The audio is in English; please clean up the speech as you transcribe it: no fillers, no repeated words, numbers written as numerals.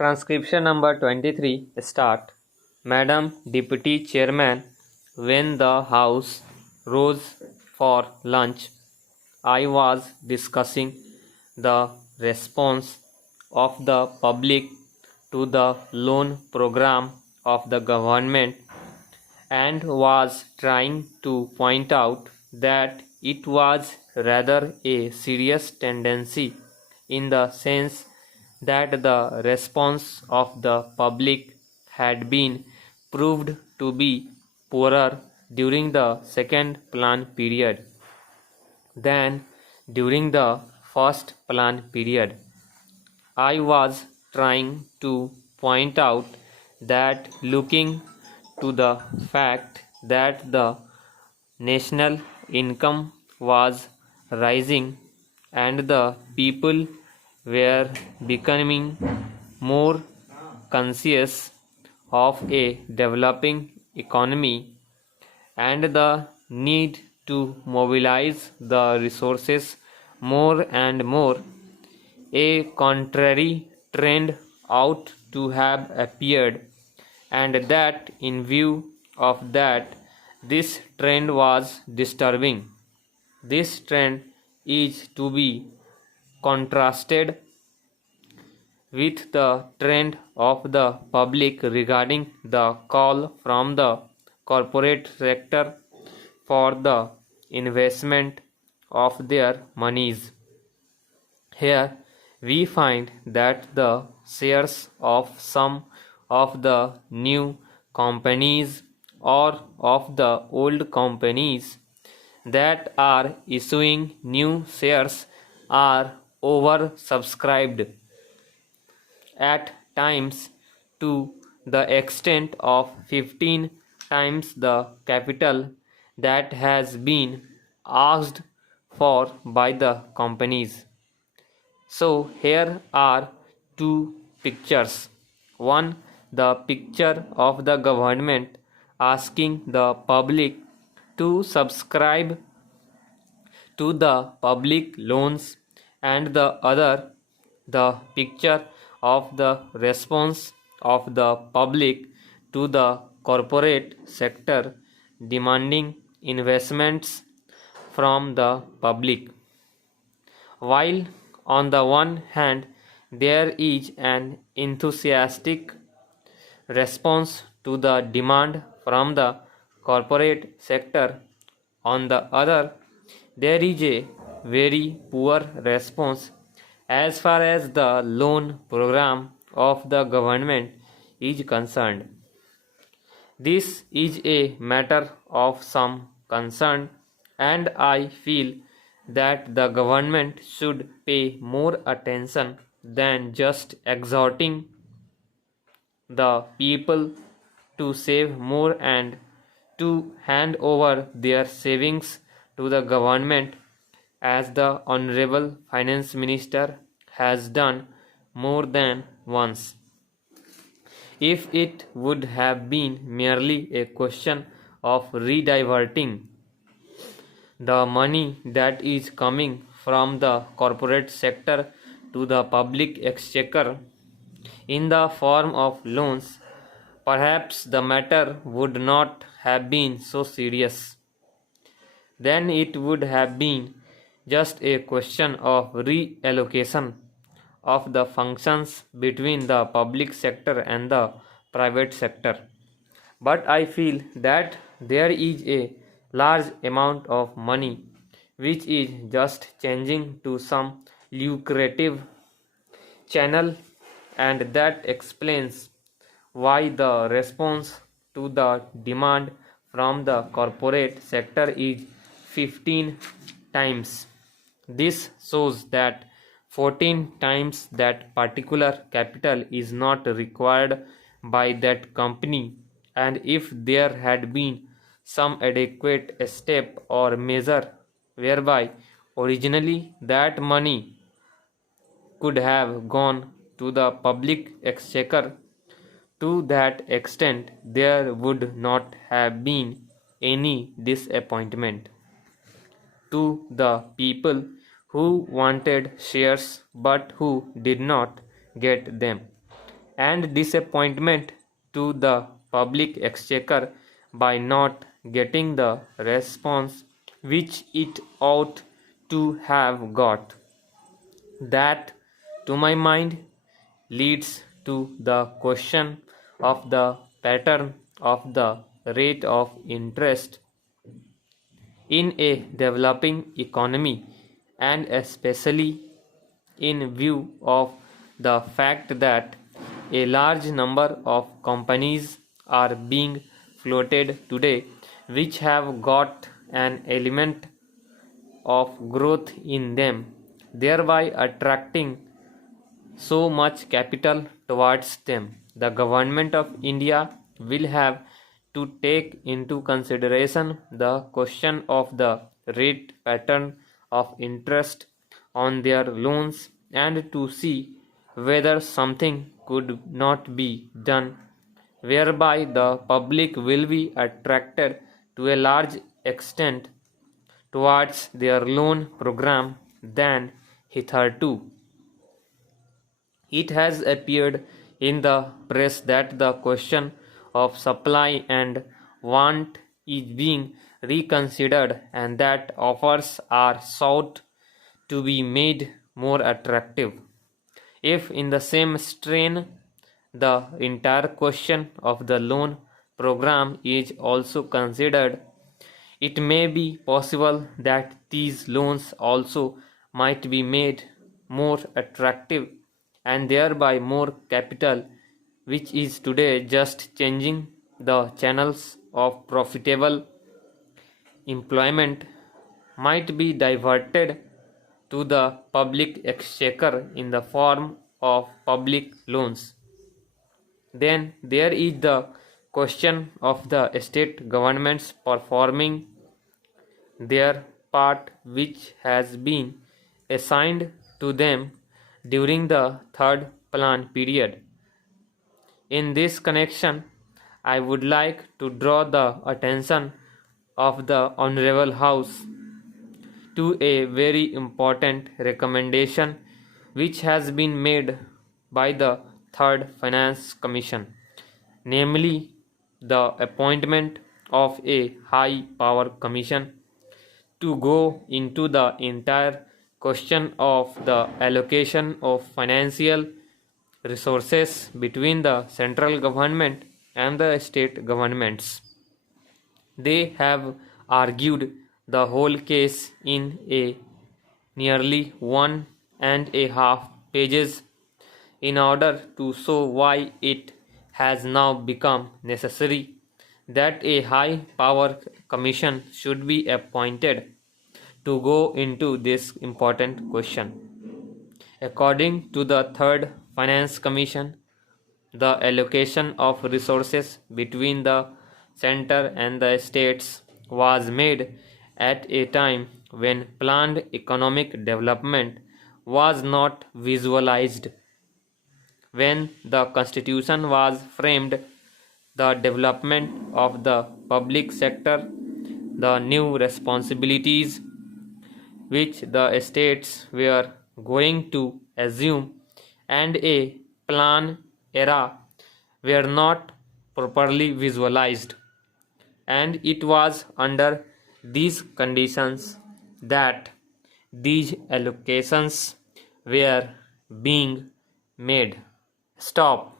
Transcription number 23 start. Madam Deputy Chairman, when the House rose for lunch, I was discussing the response of the public to the loan program of the government and was trying to point out that it was rather a serious tendency in the sense that the response of the public had been proved to be poorer during the second plan period than during the first plan period. I was trying to point out that looking to the fact that the national income was rising and the people were becoming more conscious of a developing economy and the need to mobilize the resources more and more, a contrary trend ought to have appeared, and that in view of that, this trend was disturbing. This trend is to be contrasted with the trend of the public regarding the call from the corporate sector for the investment of their monies. Here we find that the shares of some of the new companies or of the old companies that are issuing new shares are oversubscribed at times to the extent of 15 times the capital that has been asked for by the companies. So here are two pictures. One, the picture of the government asking the public to subscribe to the public loans, and the other, the picture of the response of the public to the corporate sector demanding investments from the public. While on the one hand there is an enthusiastic response to the demand from the corporate sector, on the other there is a very poor response as far as the loan program of the government is concerned. This is a matter of some concern, and I feel that the government should pay more attention than just exhorting the people to save more and to hand over their savings to the government, as the Honorable Finance Minister has done more than once. If it would have been merely a question of rediverting the money that is coming from the corporate sector to the public exchequer in the form of loans, perhaps the matter would not have been so serious. Then it would have been just a question of reallocation of the functions between the public sector and the private sector. But I feel that there is a large amount of money which is just changing to some lucrative channel, and that explains why the response to the demand from the corporate sector is 15 times. This shows that 14 times that particular capital is not required by that company, and if there had been some adequate step or measure whereby originally that money could have gone to the public exchequer, to that extent there would not have been any disappointment to the people who wanted shares but who did not get them, and disappointment to the public exchequer by not getting the response which it ought to have got. That, to my mind, leads to the question of the pattern of the rate of interest in a developing economy, and especially in view of the fact that a large number of companies are being floated today which have got an element of growth in them, thereby attracting so much capital towards them. The government of India will have to take into consideration the question of the rate pattern of interest on their loans and to see whether something could not be done whereby the public will be attracted to a large extent towards their loan program than hitherto. It has appeared in the press that the question of supply and want is being reconsidered and that offers are sought to be made more attractive. If in the same strain the entire question of the loan program is also considered, it may be possible that these loans also might be made more attractive and thereby more capital, which is today just changing the channels of profitable employment, might be diverted to the public exchequer in the form of public loans. Then there is the question of the state governments performing their part which has been assigned to them during the third plan period. In this connection, I would like to draw the attention of the Honorable House to a very important recommendation which has been made by the Third Finance Commission, namely the appointment of a high power commission to go into the entire question of the allocation of financial resources between the central government and the state governments. They have argued the whole case in a nearly 1.5 pages in order to show why it has now become necessary that a high power commission should be appointed to go into this important question. According to the Third Finance Commission, the allocation of resources between the center and the states was made at a time when planned economic development was not visualized. When the constitution was framed, the development of the public sector, the new responsibilities which the states were going to assume, and a plan era were not properly visualized, and it was under these conditions that these allocations were being made. Stop.